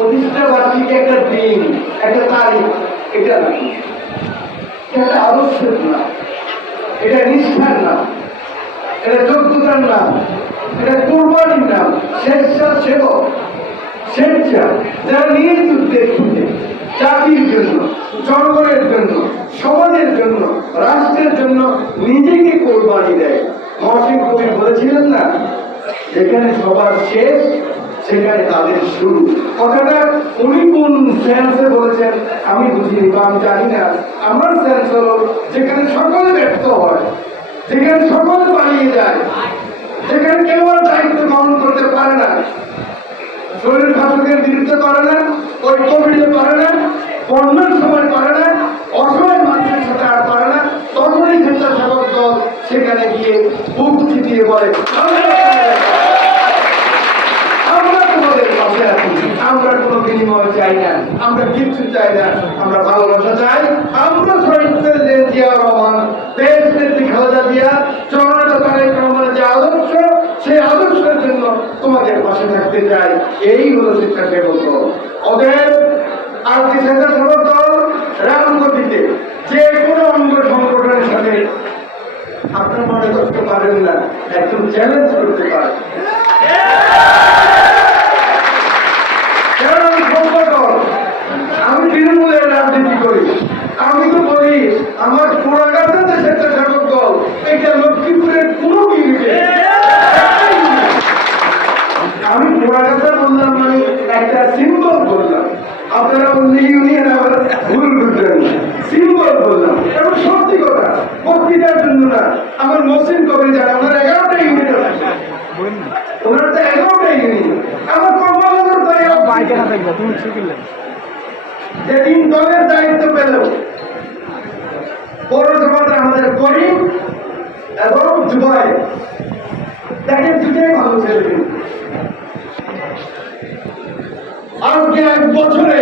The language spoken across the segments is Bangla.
প্রতিষ্ঠা বার্ষিকী একটা দিন, একটা তারিখ, এটা না। এটা আদর্শের নাম এটা নিষ্ঠার নাম এটা যোগ্যতার নাম এটা কোরবানির নাম স্বেচ্ছা সেবক। স্বেচ্ছা যারা নিজ উদ্দেশ্যে জাতির জন্য, জনগণের জন্য, সমাজের জন্য, রাষ্ট্রের জন্য নিজেকে কোরবানি দেয়। মহসিন কবির বলেছিলেন না, যেখানে সবার শেষ সেখানে তাদের শুরু। কথাটা উনি কোন সেন্সে বলেছেন, আমি বুঝিনি বা আমি জানি না। আমার সেন্স হলো যেখানে সকলে ব্যর্থ হয়, যেখানে সকল পালিয়ে যায়, যেখানে কেউ আর দায়িত্ব গ্রহণ করতে পারে না। শরীর শাসকের বিরুদ্ধে পারে না ওই কোভিডে পারে না বন্যার সময় পারে না, অসহায় মানুষের সাথে আর পারে না। তখনই স্বেচ্ছাসেবক দল সেখানে গিয়ে বুক ছিটিয়ে বলে আমরা তোমাদের পাশে আছি আমরা কোনো বিনিময় চাই না। আমরা কিচ্ছু চাই না। আমরা ভালোবাসা চাই। আমরা শহীদ প্রেসিডেন্ট জিয়া রহমান দেশ নেত্রী খালেদা জিয়া জনতা তারেক রহমানের যে আদর্শ সেই আদর্শের জন্য তোমাদের পাশে থাকতে চাই। এই হলো স্বেচ্ছাসেবক দল ওদের আজকে স্বেচ্ছাসেবক দল রামগতিতে যে কোনো অঙ্গ সংগঠনের সাথে আপনার মনে করতে পারেন না একদম চ্যালেঞ্জ করতে পারেন কারণ আমি সংগঠন আমি তৃণমূলের আমি তো বলি, আমার পুরাগাছাতে স্বেচ্ছাসেবক দল, এটা লক্ষ্মীপুরের কোনো বিরুদ্ধে আমি পুরাগাছা বললাম মানে একটা সিম্বল বললাম। আপনারা বললে ইউনিয়ন আবার ভুল বুঝলেন সিম্বল বললাম। এবং সত্যি কথা, বক্তৃতার জন্য না, আমার মসৃণ কবি যারা ওনার এগারোটা ইউনিট আছে ওনার তো এগারোটা ইউনিট আমার কর্মকাণ্ড তাই বাইকে না থাকবে, তুমি শিখিলে যেদিন দলের দায়িত্ব পেল, পৌরসভাটা আমাদের করিম এবং জুবাই দেখেন দুটাই ভালো ছেলে। আজকে এক বছরে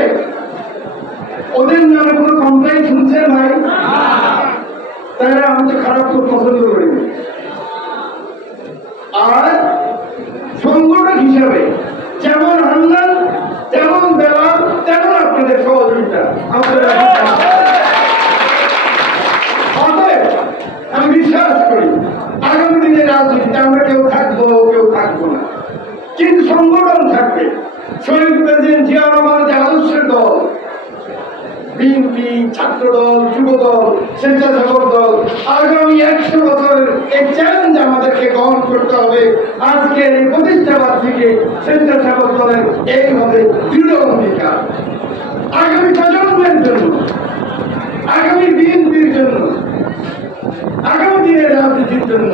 ওদের নামে কোনো কমপ্লেন শুনছেন ভাই তাহলে আমি তো খারাপ খুব পছন্দ করি না। আর সংগঠন হিসাবে যেমন হান্নান তেমন বেলাল তেমন আপনাদের সহযোগিতা আমাদের আমি বিশ্বাস করি আগামী দিনে রাজনীতিতে আমরা কেউ থাকব কেউ থাকব না। কিন্তু সংগঠন থাকবে। শহীদ প্রেসিডেন্ট জিয়া রহমান যে আদর্শের দল বিএনপি ছাত্র দল যুব দল স্বেচ্ছাসেবক দল আগামী একশো বছরের এই চ্যালেঞ্জ আমাদেরকে গ্রহণ করতে হবে। আজকের এই প্রতিষ্ঠাবাদ থেকে স্বেচ্ছাসেবক দলের এই হবে দৃঢ় ভূমিকা আগামী প্রজন্মের জন্য, আগামী বিএনপির জন্য, আগামী দিনের রাজনীতির জন্য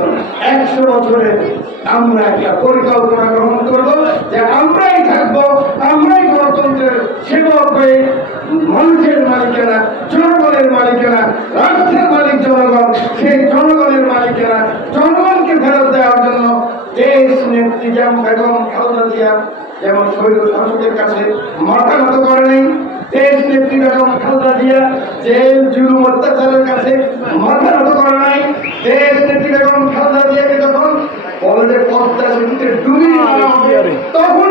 একশো বছরে আমরা একটা পরিকল্পনা গ্রহণ করব যে আমরাই থাকব, আমরাই গণতন্ত্রের সেবক হয়ে মানুষের মালিকেরা জনগণের মালিকেরা রাষ্ট্রের মালিক জনগণ, সেই জনগণের মালিকেরা জন্য দেশ নেত্রী যেমন বেগম খালেদা জিয়া যেমন শৈল শাসকের কাছে মাথা নত করে দেশ নেত্রী বেগম খালেদা জিয়া জেল জুলুম অত্যাচারের কাছে মাথা নত করে নাই দেশ নেত্রী বেগম খালেদা জিয়াকে যখন বলে পদ্মা সেতুতে ডুবিয়ে তখন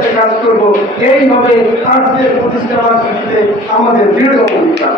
একসাথে কাজ করব। এই হবে আজকের প্রতিষ্ঠা আমাদের দৃঢ় ভূমিকা